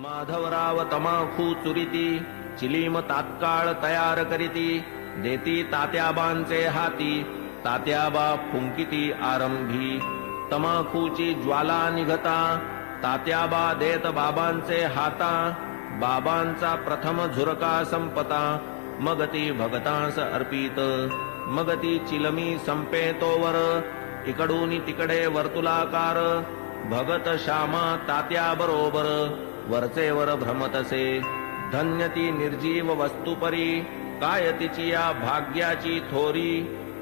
माधवराव तमाखू चुरिती चिलीम तात्काळ तयार करीती देती तात्याबांचे हाती तात्याबा फुंकिती आरंभी तमाखूची ज्वाला निघता तात्याबा देत बाबांचे हाता बाबांचा प्रथम झुरका संपता मग ती भगतांस अर्पित मग ती चिलमी संपे तोवर इकडून तिकडे वर्तुलाकार भगत श्यामा तात्या बरोबर वरचेवर भ्रमतसे धन्य ती निर्जीव वस्तुपरी काय तिची या भाग्याची थोरी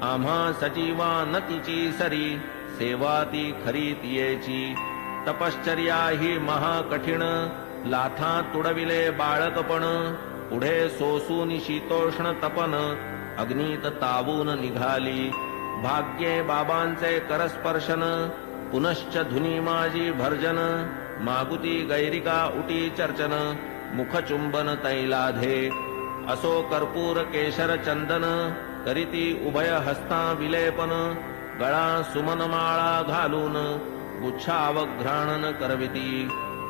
आम्हा सजीवा न तिची सरी सेवा ती खरी तियेची तपश्चर्या ही महाकठीण लाथा तुडविले बाळकपण पुढे सोसून शीतोष्ण तपन अग्नीत तावून निघाली भाग्ये बाबांचे करस्पर्शन पुनश्च धुनी माझी भर्जन मागुती गैरिका उटी चर्चन मुखचुंबन तैलाधे असो कर्पूर केशर चंदन करीती उभय हस्ता विलेपन गळा सुमनमाळा घालून गुच्छावघ्राणन करविती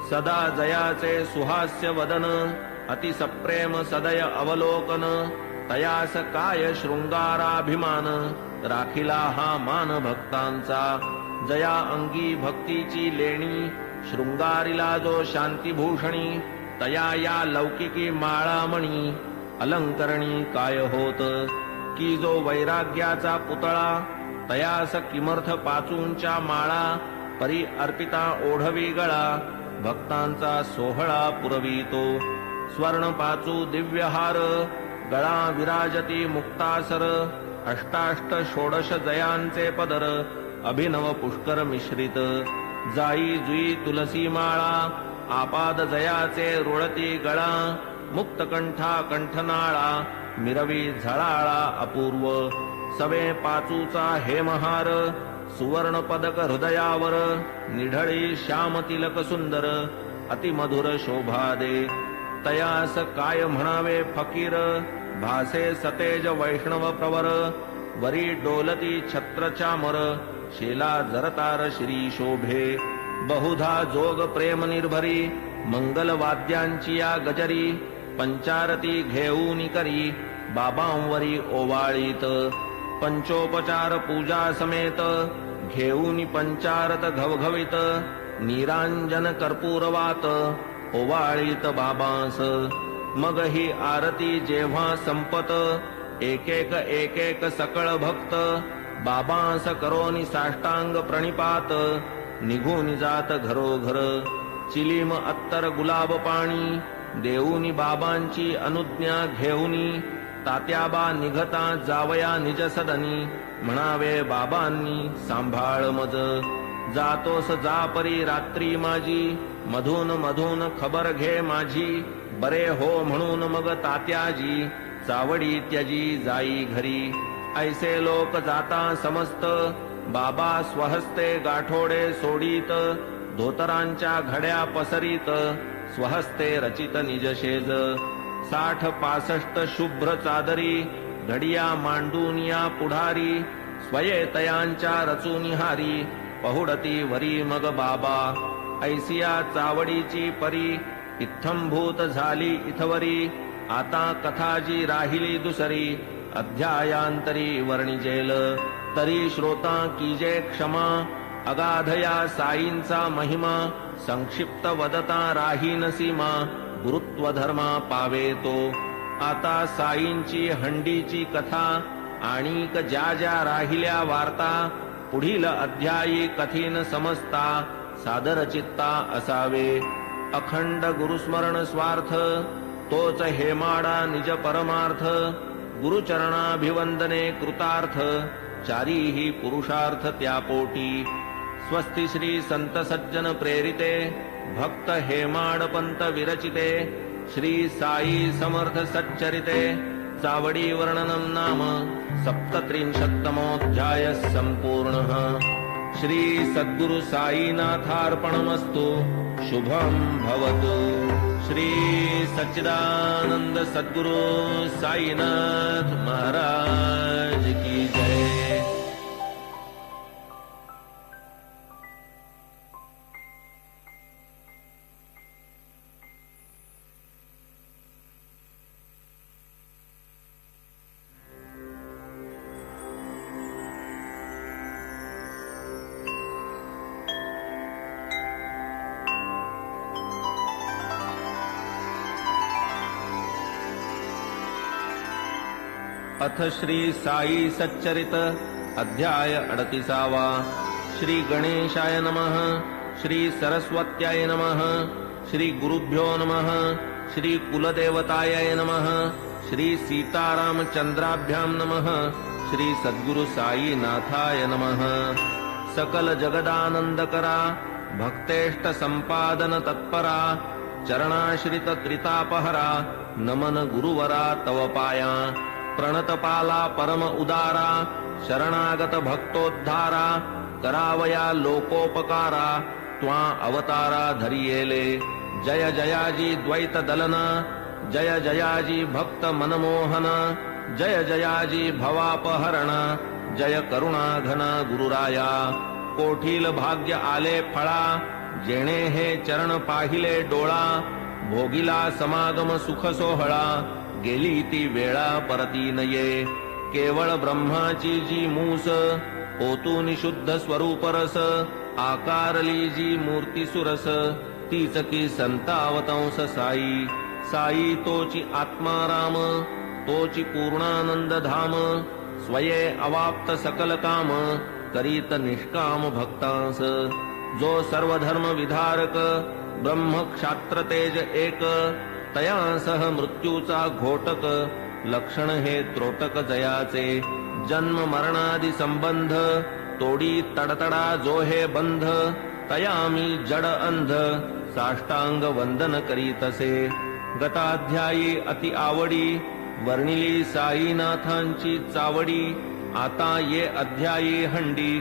सदा जयाचे सुहास्य वदन अति सप्रेम सदय अवलोकन तयास काय शृंगाराभिमान राखिला हा मान भक्तांचा जया अंगी भक्तीची लेणी शृंगारिला जो शांतीभूषणी तया या लौकिकी माळामणी अलंकरणी काय होत की जो वैराग्याचा पुतळा तयास किमर्थ पाचूंच्या माळा परी अर्पिता ओढवी गळा भक्तांचा सोहळा पुरवितो स्वर्ण पाचू दिव्यहार गळा विराजती मुक्तासर अष्टाष्ट षोडश जयांचे पदर अभिनव पुष्कर मिश्रित जाई जुई तुलसी माळा आपाद जयाचे रुळती गळा मुक्तकंठा कंठनाळा मिरवी झळाळा अपूर्व सवे पाचूचा हेमहार सुवर्ण पदक हृदयावर निढळी श्याम तिलक सुंदर अतिमधुर शोभा दे तयास काय म्हणावे फकीर भासे सतेज वैष्णव प्रवर वरी डोलती छत्र चामर शेला जरतार श्री शोभे बहुधा जोग प्रेम निर्भरी मंगल वाद्यांची या गजरी पंचारती घेऊनी करी बाबांवरी ओवाळीत पंचोपचार पूजा समेत घेऊनी पंचारत घवघवीत निरांजन कर्पूरवात ओवाळीत बाबांस मग ही आरती जेव्हा संपत एक एक सकळ भक्त बाबांस करोनी साष्टांग प्रणिपात निघून जात घरोघर चिलीम अत्तर गुलाब पाणी देऊनी बाबांची अनुज्ञा घेऊनी तात्याबा निघता जावया निज सदनी म्हणावे बाबांनी सांभाळ मज जातोस जा परी रात्री माझी मधून मधून खबर घे माझी बरे हो म्हणून मग तात्याजी चावडी त्यजी जाई घरी ऐसे लोक जाता समस्त बाबा स्वहस्ते गाठोडे सोडीत धोतरांच्या घड्या पसरीत स्वहस्ते रचित निजशेज 60-65 शुभ्र चादरी घडिया मांडूनिया पुढारी स्वये तयांच्या रचुनिहारी पहुडती वरी मग बाबा ऐसिया चावडीची परी इत्थंभूत झाली इथवरी आता कथाजी राहिली दुसरी अध्यायांतरी वर्णिजेल तरी श्रोता कीजे क्षमा अगाधया साईंचा महिमा संक्षिप्त वदता राहीन सीमा गुरुत्व धर्मा पावे तो आता साईंची हंडीची कथा आणिक ज्या ज्या राहिल्या वार्ता पुढील अध्यायी कथीन समजता सादर चित्ता असावे अखंड गुरुस्मरण स्वार्थ तोच हेमाडा निज परमार्थ गुरुचरणाभिवंदने कृतार्थ चारीही पुरुषार्थ त्यापोटी स्वस्ति श्री संत सज्जन प्रेरिते भक्त हेमाडपंत विरचिते श्री साई समर्थ सच्चरिते चावडी वर्णनम नाम 37तमोऽध्याय संपूर्णः श्री सद्गुरु साईनाथार्पणमस्तु शुभं भवतु श्री सच्चिदानंद सद्गुरु साईनाथ महाराज की जय। अथ श्री साई सच्चरित अध्याय 38. श्री गणेशाय नमः. श्री सरस्वत्याय नमः. श्री गुरुभ्यो नमः. श्री कुलदेवताय नमः. श्री सीतारामचंद्राभ्यां नमः. श्री सद्गुरु साई नाथाय नमः. सकल जगदानंदकरा भक्तेष्ट संपादन तत्परा चरणाश्रित त्रितापहरा नमन गुरुवरा तव पाया प्रणतपाला परम उदारा शरणागत भक्तोद्धारा करावया लोकोपकारा त्वा अवतारा धरियेले. जय जयाजी द्वैत दलना जय जयाजी भक्त मनमोहन जय जयाजी भवापहरण जय करुणा घन गुरुराया. कोठील भाग्य आले फळा जेणे हे चरण पाहिले डोळा भोगिला समागम सुख सोहळा गेली ती वेळा परती नये. केवळ ब्रह्माची जी मूस ओतून शुद्ध स्वरूप रस आकारली जी मूर्ती सुरस तीच की संतावतंस साई. साई तोची आत्माराम तोची पूर्णानंद धाम स्वये अवाप्त सकल काम करीत निष्काम भक्तांस. जो सर्व धर्म विधारक ब्रह्म क्षात्र तेज एक तया सह मृत्यूचा घोटक लक्षण हे त्रोटक जयाचे. जन्म मरणादि संबंध तोडी तडतडा जो हे बंध तया मी जड अंध साष्टांग वंदन करीतसे. गताध्यायी अति आवडी वर्णिली साईनाथांची चावडी आता ये अध्यायी हंडी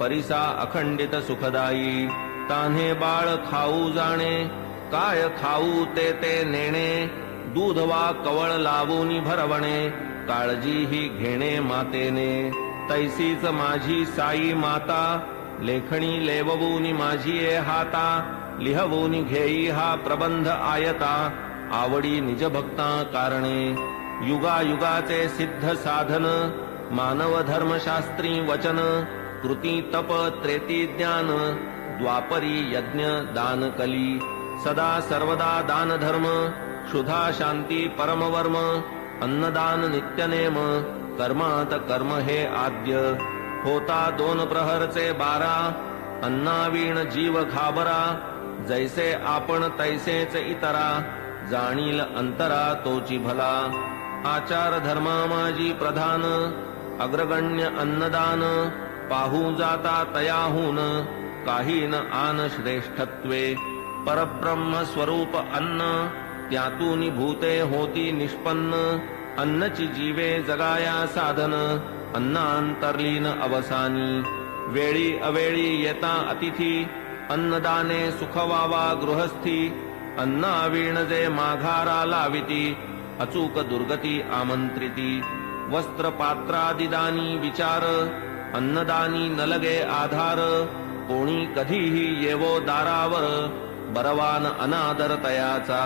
परिसा अखंडित सुखदायी. तान्हे बाळ खाऊ जाणे काय खाऊ ते ते नेणे दूध वा कवळ लावूनी भरवणे काळजी ही घेणे मातेने. तैसीच माझी साई माता लेखणी लेववूनी माझी ए हाता लिहवूनी घेई हा प्रबंध आयता आवडी निज भक्ता कारणे. युगायुगाचे सिद्ध साधन मानव धर्मशास्त्री वचन कृती तप त्रेती ज्ञान द्वापरी यज्ञ दान कली. सदा सर्वदा दान धर्म क्षुधा शांती परमवर्म अन्नदान नित्यनेम कर्मात कर्म हे आद्य. होता 2 प्रहरचे 12 अन्नावीण जीव घाबरा जैसे आपण तैसेच इतरा जाणील अंतरा तोची भला. आचार धर्मा माझी प्रधान अग्रगण्य अन्नदान पाहू जाता तयाहून काही न आन श्रेष्ठत्वे. परब्रह्म स्वरूप अन्न त्यातून भूते होती निष्पन्न अन्नची जीवे जगाया साधन अन्नांतर्लीन अवसानी. वेळी अवेळी येता अतिथी अन्नदाने सुखवावा गृहस्थी अन्नावीण जे माघारा लाविती अचूक दुर्गती आमंत्रिती. वस्त्र पात्रादिदानी विचार अन्नदानी नलगे आधार कोणी कधीही येवो दारावर बरवान अनादर तयाचा.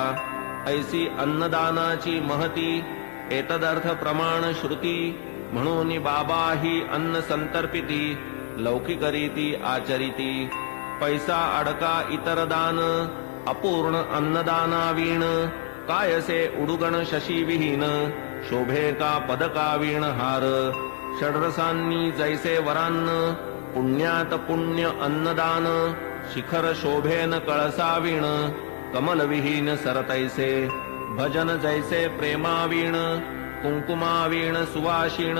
ऐसी अन्नदानाची महती एतदर्थ प्रमाण श्रुती म्हणून बाबा ही अन्न संतर्पिती लौकिकरीती आचरिती. पैसा अडका इतर दान अपूर्ण अन्नदानावीण कायसे उडुगण शशी विहीन शोभे का पदकावीण हार. षड्रसांनी जैसे वरान्न पुण्यात पुण्य अन्नदान शिखर शोभेन कळसावीण कमलविहीन सरतैसे. भजन जैसे प्रेमावीण कुंकुमावीण सुवाशीण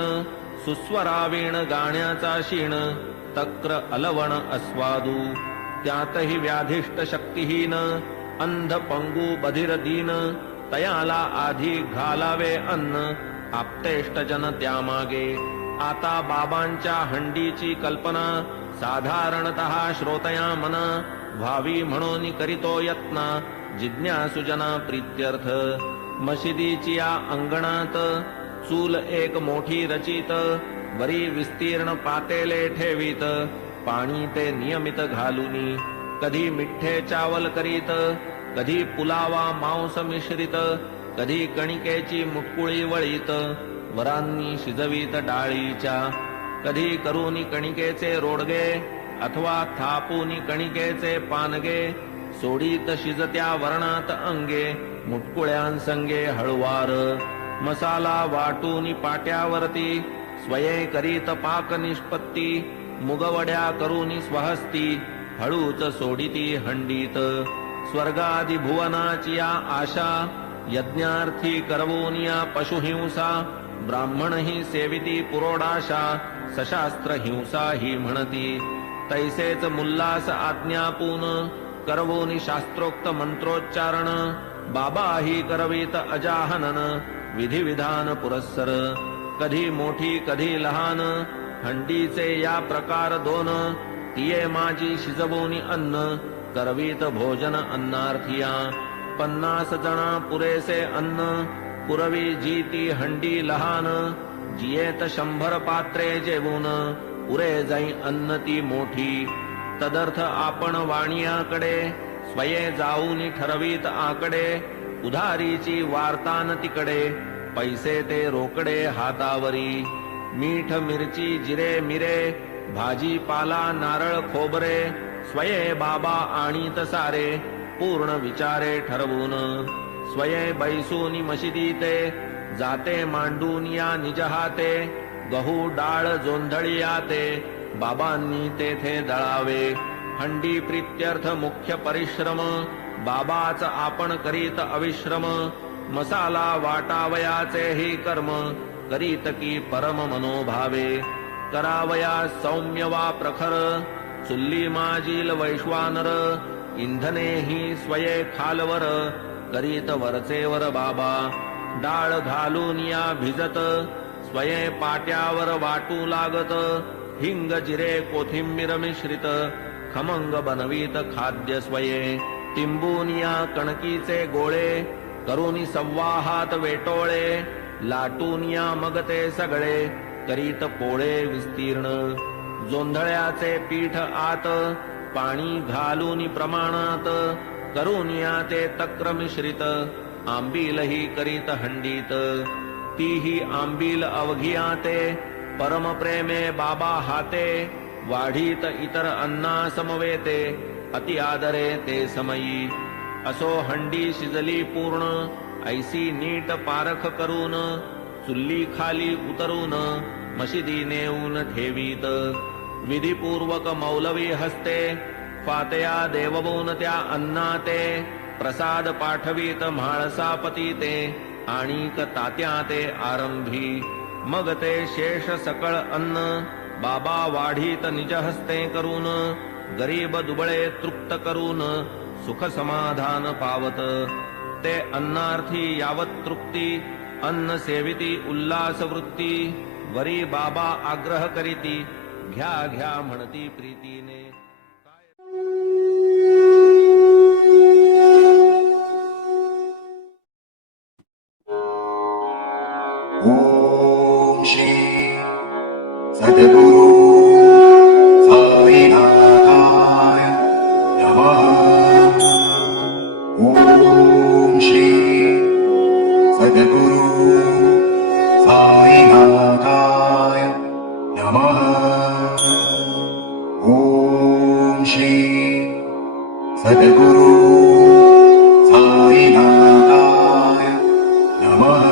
सुस्वरावीण गाण्याचा शीण तक्र अलवण अस्वादू. त्यातही व्याधिष्ट शक्तिहीन अंध पंगू बधिर दीन तयाला आधी घालावे अन्न आपतेष्ट जन त्यामागे. आता बाबांच्या हंडीची कल्पना साधारणतः श्रोतया मन व्हावी म्हणून करीतो यत्न जिज्ञासुजना प्रीत्यर्थ. मशिदीची या अंगणात चूल एक मोठी रचित वरी विस्तीर्ण पातेले ठेवीत पाणी ते नियमित घालूनी. कधी मिठ्ठे चावल करीत कधी पुलावा मांस मिश्रित कधी कणिकेची मुटकुळी वळीत वरांनी शिजवीत डाळीच्या. कधी करूनी कणिकेचे रोडगे अथवा थापूनी कणिकेचे पानगे सोडीत शिजत्या वर्णात अंगे मुटकुळ्यांसंगे हळुवार. मसाला वाटून पाट्यावरती स्वये करीत पाक निष्पत्ती मुगवड्या करूनी स्वहस्ती हळूच सोडिती हंडीत स्वर्गादि भुवनाची या आशा यज्ञार्थी करवोनिया पशुहिंसा ब्राह्मण ही सेविती पुरोडाशा सशास्त्र हिंसा ही म्हणती तैसेच मुल्लास आज्ञापून करवोनी शास्त्रोक्त मंत्रोच्चारण बाबा ही करवीत अजाहनन विधिविधान पुरस्सर कधी मोठी कधी लहान हंडीचे या प्रकार दोन तिये माझी शिजवोनी अन्न करवीत भोजन अन्नार्थिया 50 जना पुरेसे अन्न पुरवी जी ती हंडी लहान जियेत 100 पात्रे जेवून पुरे जाई अन्न ती मोठी तदर्थ आपण वाणियाकडे स्वये जाऊनी ठरवीत आकडे उधारीची वार्तान तिकडे पैसे ते रोकडे हातावरी मीठ मिरची जिरे मिरे भाजीपाला नारळ खोबरे स्वये बाबा आणीत सारे पूर्ण विचारे ठरवून स्वये बैसूनी मशिदीते जाते मांडून या निज हाते गहू डाळ जोंधळियाते बाबांनी तेथे दळावे हंडी प्रीत्यर्थ मुख्य परिश्रम बाबाच आपण करीत अविश्रम मसाला वाटावयाचे ही कर्म करीत की परम मनोभावे करावया सौम्य वा प्रखर चुल्ली माजील वैश्वानर इंधने ही स्वये खालवर करीत वरचेवर बाबा डाळ घालून या भिजत स्वये पाट्यावर वाटू लागत हिंग जिरे कोथिंबीर मिश्रित खमंग बनवीत खाद्य स्वये तिंबून या कणकीचे गोळे करूनी संवाहात वेटोळे लाटून या मग ते सगळे करीत पोळे विस्तीर्ण जोंधळ्याचे पीठ आत पाणी घालून प्रमाणात करून या ते तक्र मिश्रित आंबीलही करीत हंडीत तीही आंबील अवघियाते परम प्रेमे बाबा हाते वाढीत इतर अन्ना समवेते अति आदरे ते समयी असो हंडी शिजली पूर्ण ऐसी नीट पारख करून चुल्ली खाली उतरून मशिदी नेऊन ठेवीत विधिपूर्वक मौलवी हस्ते फातया देववून त्या अन्नाते प्रसाद पाठवीत म्हाळसापती ते आणिक तात्या ते आरंभी मग ते शेष सकळ अन्न बाबा वाढीत निज हस्ते करून गरीब दुबळे तृप्त करून सुख समाधान पावत ते अन्नार्थी यावत तृप्ती अन्न सेविती उल्लास वृत्ती वरी बाबा आग्रह करीती घ्या घ्या म्हणती प्रीतीने ओम श्री सद्गुरु साईनाथाय नमः ओम श्री सद्गुरु साईनाथाय नमः ओम श्री सद्गुरु साईनाथाय नमः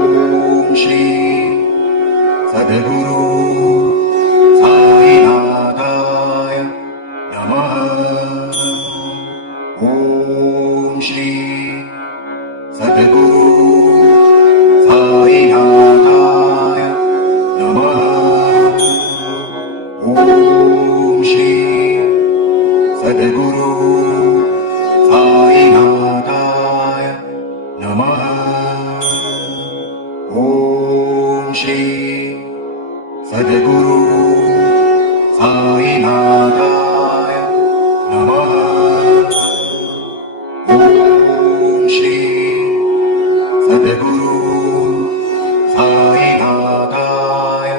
ओम श्री सद्गुरु साईनाथाय नमः ओम श्री सद्गुरु साईनाथाय नमः ओम श्री सद्गुरु साईनाथाय नमः ओम श्री सद्गुरु साईनाथाय नमः ओम श्री सद्गुरु साईनाथाय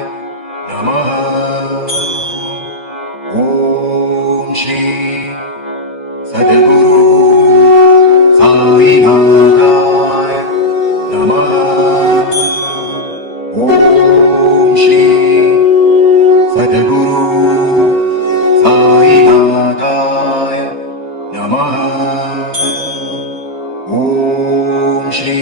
नमः ओम श्री सद्गुरु साईनाथाय नमः ओम श्री सद्गुरु साईनाथाय नमः ओम श्री